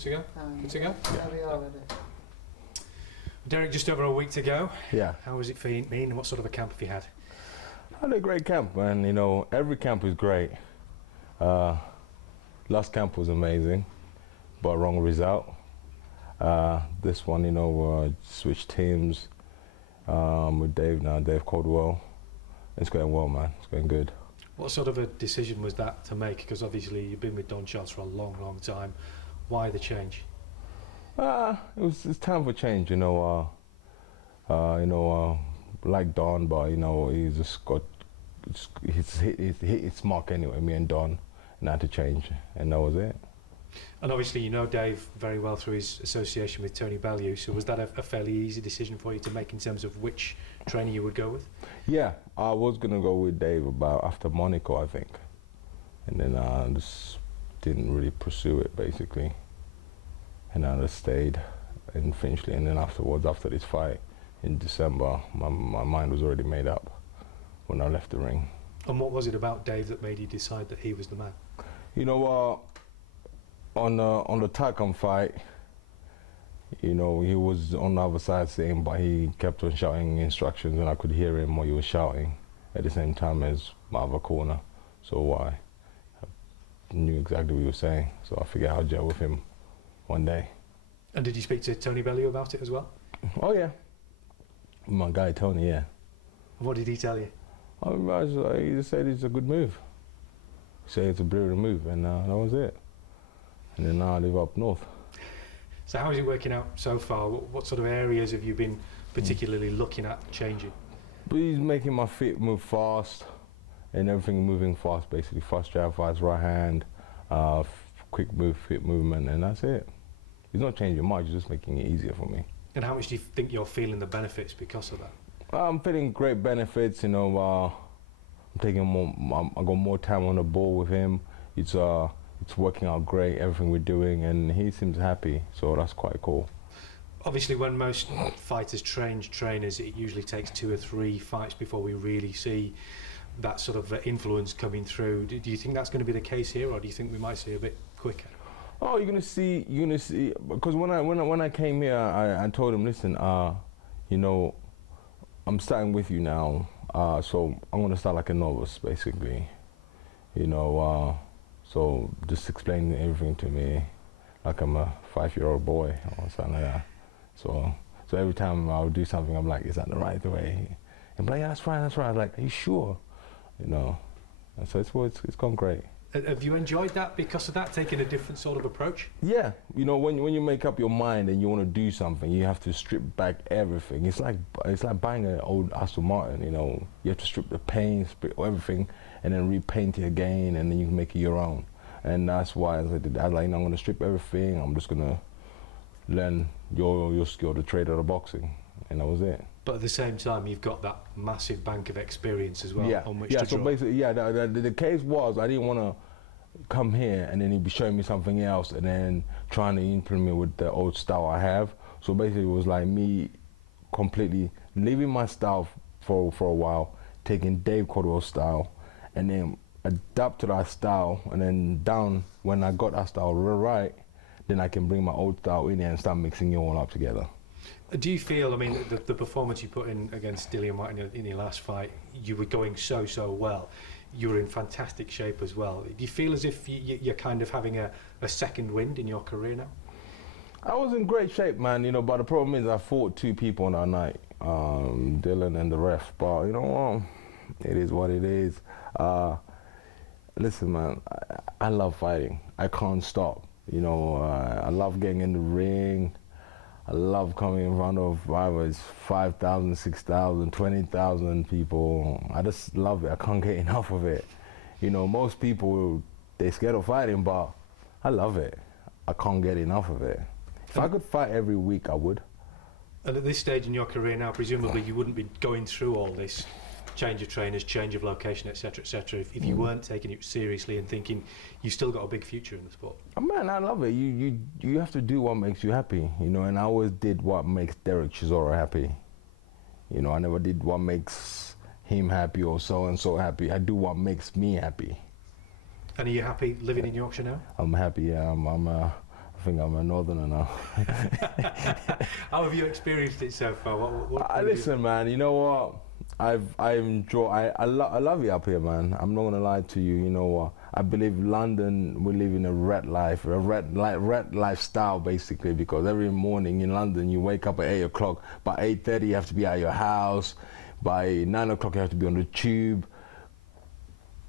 to go? Good to go? Yeah, we are ready. Derek, just over a week to go. Yeah. How was it for you and what sort of a camp have you had? I had a great camp, man. You know, every camp is great. Last camp was amazing, but wrong result. This one, you know, switched teams with Dave now, Dave Caldwell. It's going well, man. It's going good. What sort of a decision was that to make? Because obviously you've been with Don Charles for a long, long time. Why the change? It's time for change, you know. Like Don, but you know, he's just got he's hit its mark anyway. Me and Don, and I had to change, and that was it. And obviously, you know Dave very well through his association with Tony Bellew. So was that a fairly easy decision for you to make in terms of which trainer you would go with? Yeah, I was gonna go with Dave about after Monaco, I think, and then I just didn't really pursue it basically, and I just stayed in Finchley. And then afterwards, after this fight in December, my mind was already made up when I left the ring. And what was it about Dave that made you decide that he was the man? You know, on the Takam fight, you know, he was on the other side saying, but he kept on shouting instructions, and I could hear him while he was shouting at the same time as my other corner. So I knew exactly what he was saying. So I figured I'd gel with him one day. And did you speak to Tony Bellew about it as well? Oh yeah, my guy Tony, yeah. What did he tell you? He just said it's a good move. He said it's a brilliant move, and that was it. And then now I live up north. So how is it working out so far? What sort of areas have you been particularly looking at changing? But he's making my feet move fast, and everything moving fast, basically. Fast jab, fast right hand, quick move, feet movement, and that's it. He's not changing much, he's just making it easier for me. And how much do you think you're feeling the benefits because of that? I'm feeling great benefits, you know. I'm taking I got more time on the ball with him. It's working out great, everything we're doing, and he seems happy, so that's quite cool. Obviously, when most fighters change trainers, it usually takes 2 or 3 fights before we really see that sort of influence coming through. Do you think that's going to be the case here, or do you think we might see a bit quicker? Oh, you're gonna see, because when I came here, I told him, listen, you know, I'm starting with you now, so I'm gonna start like a novice, basically, you know. So just explain everything to me like I'm a 5-year-old boy or something like that. So every time I would do something, I'm like, is that the right way? And like, yeah, that's right, that's right. I'm like, are you sure? You know. And so it's gone great. Have you enjoyed that because of that, taking a different sort of approach? Yeah, you know, when you make up your mind and you want to do something, you have to strip back everything. It's like buying an old Aston Martin. You know, you have to strip the paint, strip everything, and then repaint it again, and then you can make it your own. And that's why I did that. Like, I'm going to strip everything. I'm just going to learn your skill, the trade of the boxing, and that was it. But at the same time, you've got that massive bank of experience as well, yeah. on which yeah, to so draw. Basically, yeah, the case was I didn't want to come here and then he'd be showing me something else and then trying to implement with the old style I have. So basically, it was like me completely leaving my style for a while, taking Dave Caldwell's style, and then adapt to that style, and then down when I got that style right, then I can bring my old style in there and start mixing it all up together. Do you feel, I mean, the performance you put in against Dillian White in your last fight, you were going so well. You were in fantastic shape as well. Do you feel as if you're kind of having a second wind in your career now? I was in great shape, man, you know, but the problem is I fought 2 people on that night, Dylan and the ref, but you know, it is what it is. Listen, man, I love fighting. I can't stop, you know. I love getting in the ring. I love coming in front of either it's 5,000, 6,000, 20,000 people. I just love it. I can't get enough of it. You know, most people, they're scared of fighting, but I love it. I can't get enough of it. If I could fight every week, I would. And at this stage in your career now, presumably you wouldn't be going through all this change of trainers, change of location, etc., etc., if you weren't taking it seriously and thinking you've still got a big future in the sport. Oh, man, I love it. You have to do what makes you happy, you know, and I always did what makes Derek Chisora happy. You know, I never did what makes him happy or so-and-so happy. I do what makes me happy. And are you happy living in Yorkshire now? I'm happy, yeah. I'm I think I'm a northerner now. How have you experienced it so far? What Listen, man, you know what? I enjoy. I love it up here, man. I'm not gonna lie to you. You know what? I believe London, we live in a rat life, rat lifestyle basically. Because every morning in London, you wake up at 8 o'clock. By 8:30, you have to be at your house. By 9 o'clock, you have to be on the tube.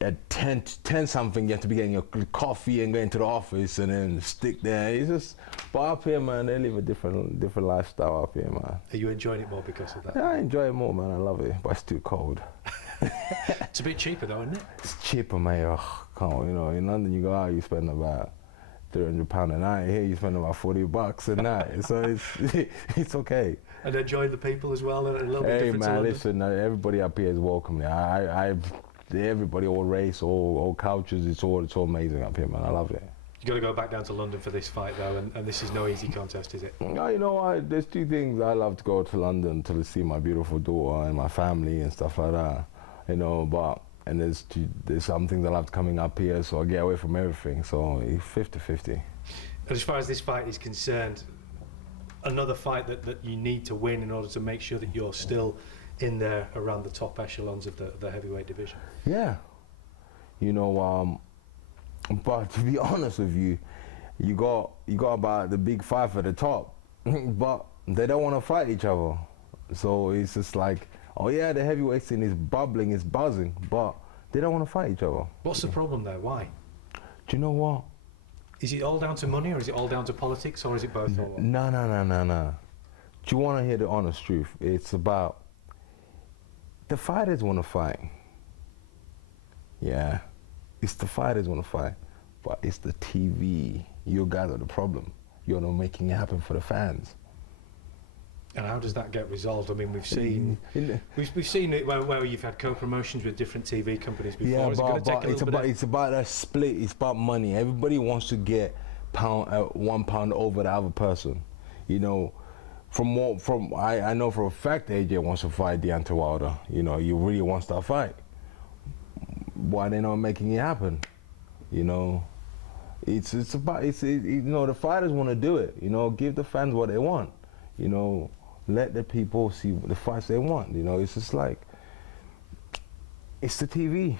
At 10 something, you have to be getting your coffee and going to the office and then stick there. It's just, but up here, man, they live a different lifestyle up here, man. Are you enjoying it more because of that? Yeah, I enjoy it more, man. I love it, but it's too cold. It's a bit cheaper though, isn't it? It's cheaper, mate. Oh, come on, you know, in London you go out, you spend about £300 a night. Here you spend about $40 a night, so it's okay. And enjoying the people as well, a little bit Hey, different to man, London. listen, everybody up here is welcome. Everybody, all race, all cultures, it's all amazing up here, man. I love it. You got to go back down to London for this fight though, and this is no easy contest, is it? No, you know, there's two things. I love to go to London to see my beautiful daughter and my family and stuff like that, you know, and there's some things I love coming up here, so I get away from everything, so 50-50. And as far as this fight is concerned, another fight that you need to win in order to make sure that you're still in there around the top echelons of the heavyweight division. Yeah, you know, but to be honest with you, you got about the big five at the top, but they don't want to fight each other. So it's just like, oh yeah, the heavyweight scene is bubbling, it's buzzing, but they don't want to fight each other. What's the problem there? Why? Do you know what? Is it all down to money, or is it all down to politics, or is it both? Or what? No. Do you want to hear the honest truth? It's about the fighters want to fight. Yeah, it's the fighters want to fight, but it's the TV. You guys are the problem. You're not making it happen for the fans. And how does that get resolved? I mean, we've seen it where you've had co-promotions with different TV companies before. Yeah, Is it going to take a little bit? It's about a split. It's about money. Everybody wants to get £1 over the other person. You know, I know for a fact AJ wants to fight Deontay Wilder. You know, he really wants that fight. Why they not making it happen? You know, you know, the fighters want to do it. You know, give the fans what they want. You know, let the people see the fights they want. You know, it's just like, it's the TV.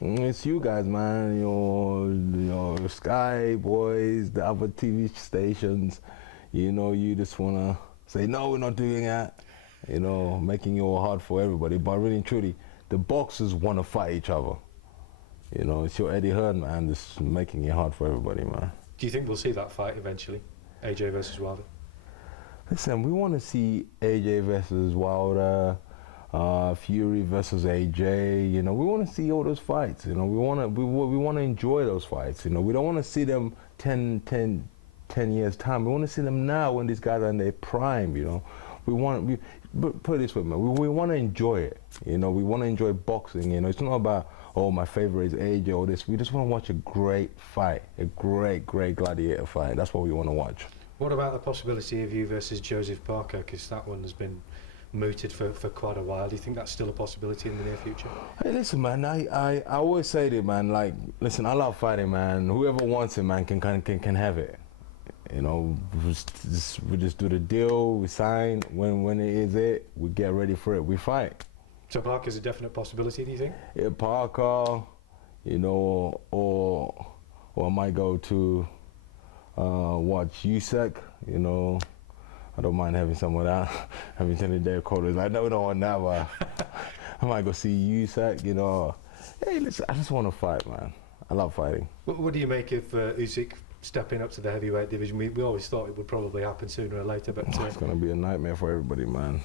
It's you guys, man. Your Sky boys, the other TV stations. You know, you just wanna say no, we're not doing that. You know, making it all hard for everybody. But really and truly, the boxers want to fight each other. You know, it's your Eddie Hearn, man, just making it hard for everybody, man. Do you think we'll see that fight eventually, AJ versus Wilder? Listen, we want to see AJ versus Wilder, Fury versus AJ. You know, we want to see all those fights. You know, we want to enjoy those fights. You know, we don't want to see them 10 years time. We want to see them now when these guys are in their prime. You know, put it this way, man. We want to enjoy it. You know, we want to enjoy boxing. You know, it's not about, oh, my favorite is AJ or this. We just want to watch a great fight, a great gladiator fight. That's what we want to watch. What about the possibility of you versus Joseph Parker? Because that one has been mooted for quite a while. Do you think that's still a possibility in the near future? Hey, listen, man, I always say that, man, like, listen, I love fighting, man. Whoever wants it, man, can have it. You know, we just do the deal, we sign. When it is it, we get ready for it, we fight. So Parker's a definite possibility, do you think? Yeah, Parker, you know, or I might go to watch Usyk, you know. I don't mind having some of that. Having Tony Day Cole is like, no, we don't want that, but I might go see Usyk, you know. Hey, listen, I just want to fight, man. I love fighting. What do you make of Usyk stepping up to the heavyweight division? We always thought it would probably happen sooner or later, but it's going to be a nightmare for everybody, man.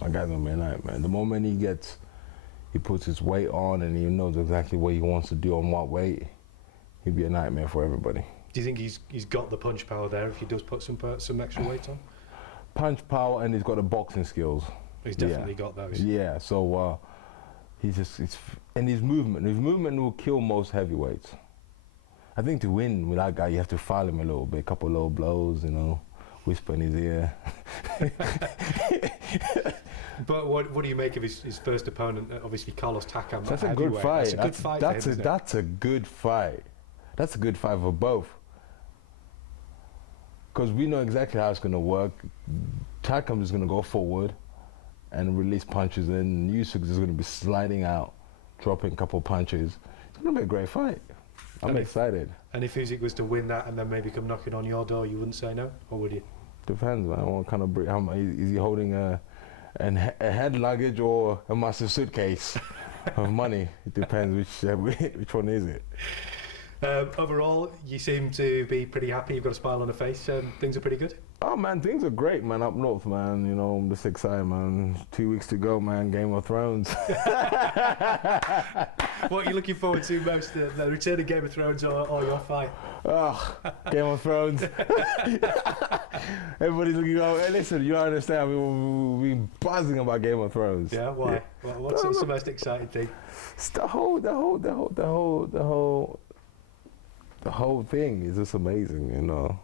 That guy's going to be a nightmare. The moment he puts his weight on and he knows exactly what he wants to do on what weight, he'll be a nightmare for everybody. Do you think he's got the punch power there if he does put some extra weight on? Punch power, and he's got the boxing skills. He's definitely got those. Yeah, so and his movement will kill most heavyweights. I think to win with that guy, you have to file him a little bit, a couple of low blows, you know, whisper in his ear. But what do you make of his first opponent? Obviously, Carlos Takam. That's a good fight. That's a good fight. That's a good fight. That's a good fight for both. because we know exactly how it's going to work. Takam is going to go forward and release punches, and Usyk is going to be sliding out, dropping a couple punches. It's going to be a great fight. I'm excited. And if Usyk was to win that and then maybe come knocking on your door, you wouldn't say no, or would you? Depends, man. What kind of is he holding a head luggage or a massive suitcase of money? It depends which one is it. Overall, you seem to be pretty happy. You've got a smile on the face. Things are pretty good. Oh man, things are great, man. Up north, man. You know, I'm just excited, man. 2 weeks to go, man. Game of Thrones. What are you looking forward to most? The return of Game of Thrones or your fight? Oh, Game of Thrones. Everybody's looking. Oh, hey, listen, you understand? We've been buzzing about Game of Thrones. Yeah, why? Yeah. What's the most exciting thing? It's the whole thing is just amazing, you know.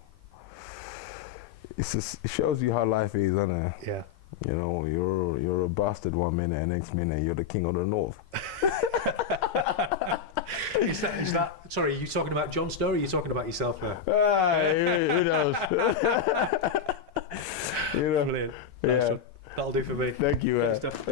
It's just, it shows you how life is, doesn't it? Yeah. You know, you're a bastard 1 minute, and next minute you're the king of the north. Is that? Sorry, are you talking about Jon Snow, or are you talking about yourself there? Who knows? You know. Brilliant. Yeah. That'll do for me. Thank you. Good stuff.